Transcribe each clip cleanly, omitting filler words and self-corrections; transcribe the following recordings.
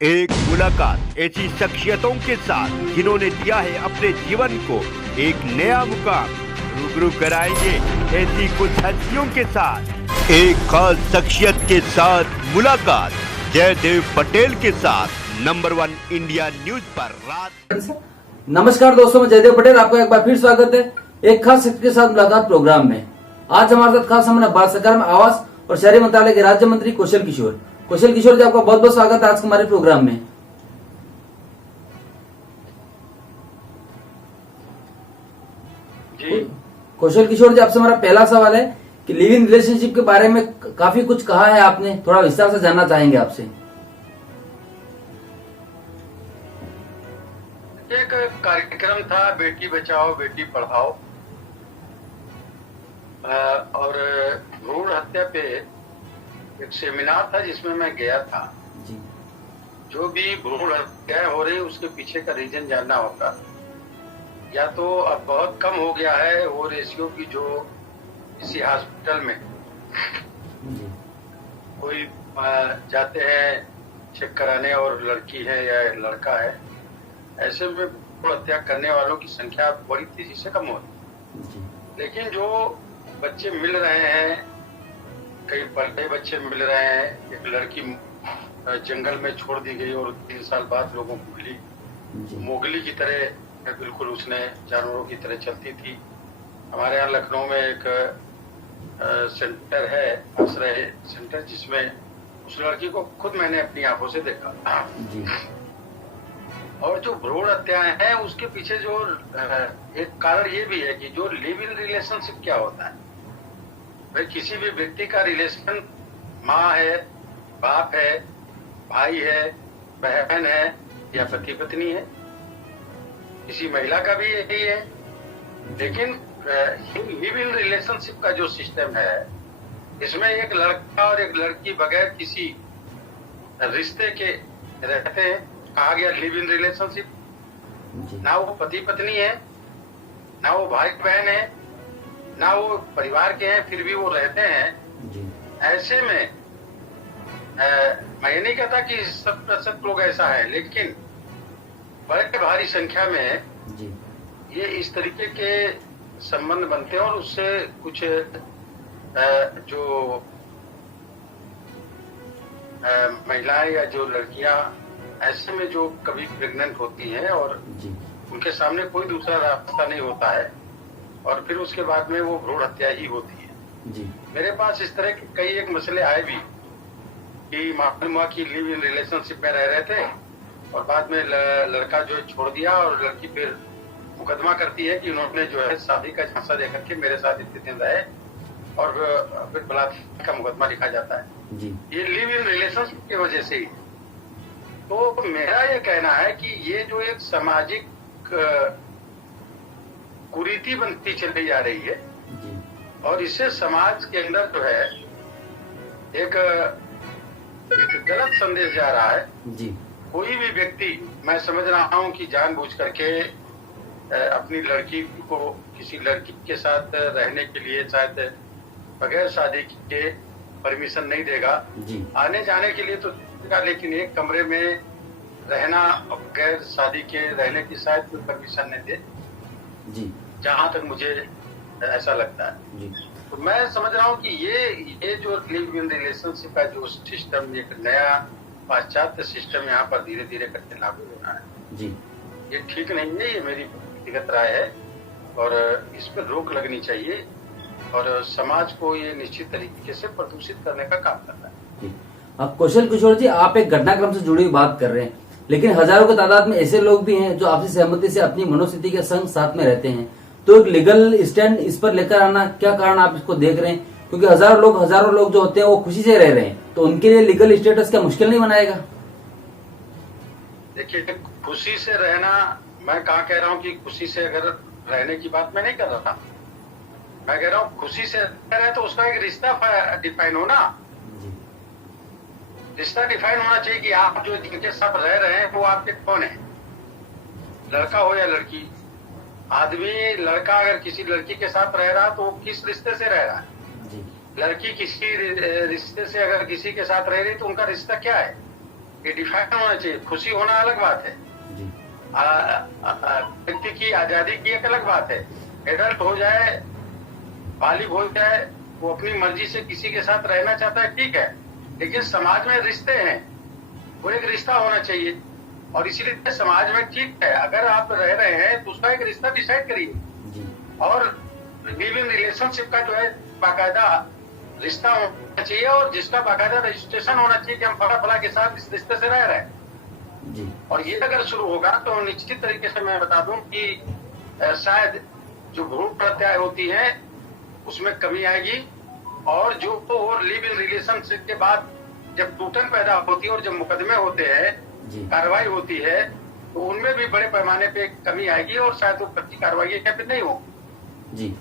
एक मुलाकात ऐसी शख्सियतों के साथ जिन्होंने दिया है अपने जीवन को एक नया मुकाम। रूबरू कराएंगे ऐसी कुछ हस्तियों के साथ एक खास शख्सियत के साथ मुलाकात जयदेव पटेल के साथ नंबर 1 इंडिया न्यूज पर रात। नमस्कार दोस्तों, मैं जयदेव पटेल, आपका एक बार फिर स्वागत है एक खास शख्स के साथ मुलाकात प्रोग्राम में। आज हमारे साथ खास हमारे भारत सरकार में आवास और शहरी मंत्रालय के राज्य मंत्री कौशल किशोर जी, आपका बहुत बहुत स्वागत है आज हमारे प्रोग्राम में। जी कौशल किशोर जी, आपसे हमारा पहला सवाल है कि लिव इन रिलेशनशिप के बारे में काफी कुछ कहा है आपने, थोड़ा विस्तार से जानना चाहेंगे आपसे। एक कार्यक्रम था बेटी बचाओ बेटी पढ़ाओ और भ्रूण हत्या पे एक सेमिनार था जिसमें मैं गया था। जी। जो भी भ्रूण हत्याएं हो रही उसके पीछे का रीजन जानना होगा। या तो अब बहुत कम हो गया है वो रेशियो की जो किसी हॉस्पिटल में जी। कोई जाते हैं चेक कराने और लड़की है या लड़का है, ऐसे में भ्रूण हत्या करने वालों की संख्या बड़ी तेजी से कम हो रही है। लेकिन जो बच्चे मिल रहे हैं, कई बड़े बच्चे मिल रहे हैं। एक लड़की जंगल में छोड़ दी गई और 3 साल बाद लोगों को मिली। मोगली की तरह बिल्कुल उसने जानवरों की तरह चलती थी। हमारे यहाँ लखनऊ में एक सेंटर है, आश्रय सेंटर, जिसमें उस लड़की को खुद मैंने अपनी आंखों से देखा। और जो भ्रूण हत्याएं हैं उसके पीछे जो एक कारण ये भी है कि जो लिव इन रिलेशनशिप क्या होता है। भाई किसी भी व्यक्ति का रिलेशन माँ है, बाप है, भाई है, बहन है या पति पत्नी है, किसी महिला का भी यही है। लेकिन लिव इन रिलेशनशिप का जो सिस्टम है, इसमें एक लड़का और एक लड़की बगैर किसी रिश्ते के रहते हैं, कहा गया लिव इन रिलेशनशिप। ना वो पति पत्नी है, ना वो भाई बहन है, ना वो परिवार के हैं, फिर भी वो रहते हैं। ऐसे में मैं ये नहीं कहता कि 100% लोग ऐसा है, लेकिन बड़े भारी संख्या में ये इस तरीके के संबंध बनते हैं और उससे कुछ जो महिलाएं या जो लड़कियां ऐसे में जो कभी प्रेग्नेंट होती हैं और उनके सामने कोई दूसरा रास्ता नहीं होता है और फिर उसके बाद में वो भ्रूण हत्या ही होती है। मेरे पास इस तरह के कई एक मसले आए भी कि मालूम हुआ कि लिव इन रिलेशनशिप में रह रहे थे और बाद में लड़का जो है छोड़ दिया और लड़की फिर मुकदमा करती है कि उन्होंने जो है शादी का झांसा देकर के मेरे साथ इतने दिन रहे और फिर बलात्कार का मुकदमा लिखा जाता है। ये लिव इन रिलेशनशिप की वजह से ही। तो मेरा ये कहना है कि ये जो एक सामाजिक कुरीति बनती चली जा रही है और इससे समाज के अंदर जो है एक गलत संदेश जा रहा है। कोई भी व्यक्ति, मैं समझ रहा हूं कि जानबूझ करके अपनी लड़की को किसी लड़की के साथ रहने के लिए शायद बगैर शादी के परमिशन नहीं देगा। आने जाने के लिए तो देगा, लेकिन एक कमरे में रहना बगैर शादी के रहने की शायद कोई परमिशन नहीं दे, जहां तक मुझे ऐसा लगता है। तो मैं समझ रहा हूं कि ये जो लिव इन रिलेशनशिप का जो सिस्टम, एक नया पाश्चात्य सिस्टम यहाँ पर धीरे धीरे करके लागू हो रहा है, ये ठीक नहीं है। ये मेरी व्यक्तिगत राय है और इस पर रोक लगनी चाहिए और समाज को ये निश्चित तरीके से प्रदूषित करने का काम करना है। अब कौशल किशोर जी, आप एक घटनाक्रम से जुड़ी हुई बात कर रहे हैं, लेकिन हजारों की तादाद में ऐसे लोग भी हैं जो आपसी सहमति से अपनी मनोस्थिति के संग साथ में रहते हैं। तो एक लीगल स्टैंड इस पर लेकर आना, क्या कारण आप इसको देख रहे हैं? क्योंकि हजारों लोग जो होते हैं वो खुशी से रह रहे हैं, तो उनके लिए लीगल स्टेटस क्या मुश्किल नहीं बनाएगा? देखिए, खुशी से रहना, मैं कहाँ कह रहा हूँ कि खुशी से अगर रहने की बात मैं नहीं कर रहा। मैं कह रहा हूँ खुशी से रह रहे तो उसका एक रिश्ता डिफाइन हो ना। रिश्ता डिफाइन होना चाहिए कि आप जो जिनके साथ रह रहे हैं वो आपके कौन है, लड़का हो या लड़की। आदमी, लड़का अगर किसी लड़की के साथ रह रहा तो वो किस रिश्ते से रह रहा है? लड़की किसी रिश्ते से अगर किसी के साथ रह रही तो उनका रिश्ता क्या है? ये डिफाइन होना चाहिए। खुशी होना अलग बात है, जी व्यक्ति की आजादी की एक अलग बात है। एडल्ट हो जाए, बालिग हो जाए, वो अपनी मर्जी से किसी के साथ रहना चाहता है, ठीक है, लेकिन समाज में रिश्ते हैं, वो एक रिश्ता होना चाहिए। और इसीलिए समाज में ठीक है, अगर आप रह रहे हैं तो उसका एक रिश्ता डिसाइड करिए। जी और लिव इन रिलेशनशिप का जो है बाकायदा रिश्ता होना चाहिए, और जिसका बाकायदा रजिस्ट्रेशन होना चाहिए कि हम फला फला के साथ इस रिश्ते से रह रहे हैं। जी और ये अगर शुरू होगा तो निश्चित तरीके से मैं बता दूं कि शायद जो भ्रूण हत्याएं होती है उसमें कमी आएगी, और जो लिव इन रिलेशनशिप के बाद जब टूटन पैदा होती है और जब मुकदमे होते हैं, जी कार्रवाई होती है, तो उनमें भी बड़े पैमाने पे कमी आएगी और शायद वो कच्ची कार्रवाई कैपिट नहीं हो। जी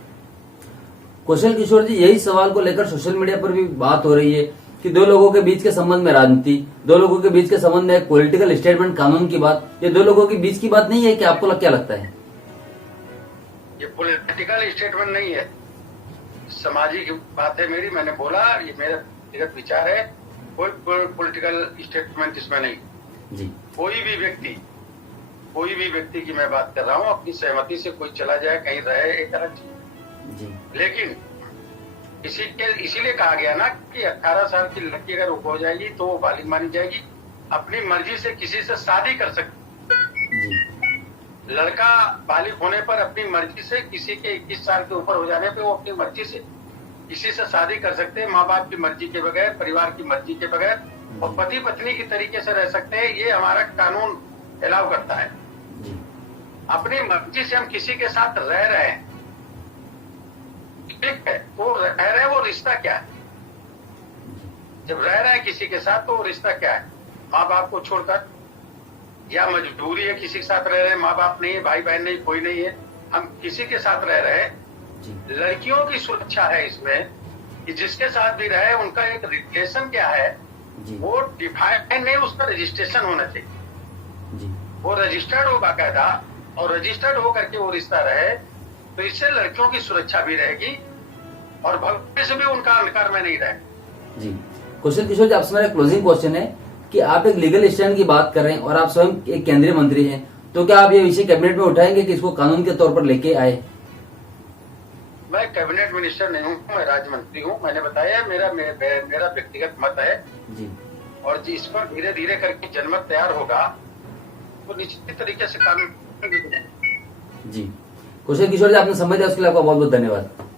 कौशल किशोर जी, यही सवाल को लेकर सोशल मीडिया पर भी बात हो रही है कि दो लोगों के बीच के संबंध में राजनीति, दो लोगों के बीच के संबंध में एक पॉलिटिकल स्टेटमेंट कानून की बात, ये दो लोगों के बीच की बात नहीं है कि आपको क्या लगता है? ये पॉलिटिकल स्टेटमेंट नहीं है, सामाजिक बात है मेरी। मैंने बोला ये मेरा व्यक्तिगत विचार है, कोई पॉलिटिकल स्टेटमेंट इसमें नहीं। जी कोई भी व्यक्ति की मैं बात कर रहा हूँ, अपनी सहमति से कोई चला जाए कहीं रहे, एक अलग चीज। जी लेकिन इसीलिए कहा गया ना कि 18 साल की लड़की अगर हो जाएगी तो वो बालिग मानी जाएगी, अपनी मर्जी से किसी से शादी कर सकती। जी लड़का बालिग होने पर अपनी मर्जी से किसी के 21 साल के ऊपर हो जाने पे वो अपनी मर्जी से किसी से शादी कर सकते हैं, माँ बाप की मर्जी के बगैर, परिवार की मर्जी के बगैर, और पति पत्नी की तरीके से रह सकते हैं। ये हमारा कानून अलाउ करता है। जी अपनी मर्जी से हम किसी के साथ रह रहे हैं, ठीक है, वो रह रहे हैं, वो रिश्ता क्या है? जब रह रहे हैं किसी के साथ तो वो रिश्ता क्या है? माँ बाप को छोड़कर, या मजबूरी है किसी के साथ रह रहे हैं, माँ बाप नहीं है, भाई बहन नहीं, कोई नहीं है, हम किसी के साथ रह रहे हैं। जी लड़कियों की सुरक्षा है इसमें कि जिसके साथ भी रहे उनका एक रिलेशन क्या है जी वो डिफाइन नहीं, उसका रजिस्ट्रेशन होना चाहिए। जी वो रजिस्टर्ड हो बाकायदा, और रजिस्टर्ड हो करके वो रिश्ता रहे, तो इससे लड़कियों की सुरक्षा भी रहेगी और भविष्य भी उनका अंधकार में नहीं रहेगा। जी कौशल किशोर जी, आपसे मेरा क्लोजिंग क्वेश्चन है कि आप एक लीगल स्टैंड की बात कर रहे हैं और आप स्वयं एक केंद्रीय मंत्री हैं, तो क्या आप ये विषय कैबिनेट में उठाएंगे कि इसको कानून के तौर पर लेके आए? मैं कैबिनेट मिनिस्टर नहीं हूँ, मैं राज्य मंत्री हूँ। मैंने बताया मेरा व्यक्तिगत मत है, जी और जिस पर धीरे धीरे करके जनमत तैयार होगा तो निश्चित तरीके से कानून। जी कौशल किशोर जी, आपने समय दिया उसके लिए आपका बहुत बहुत धन्यवाद।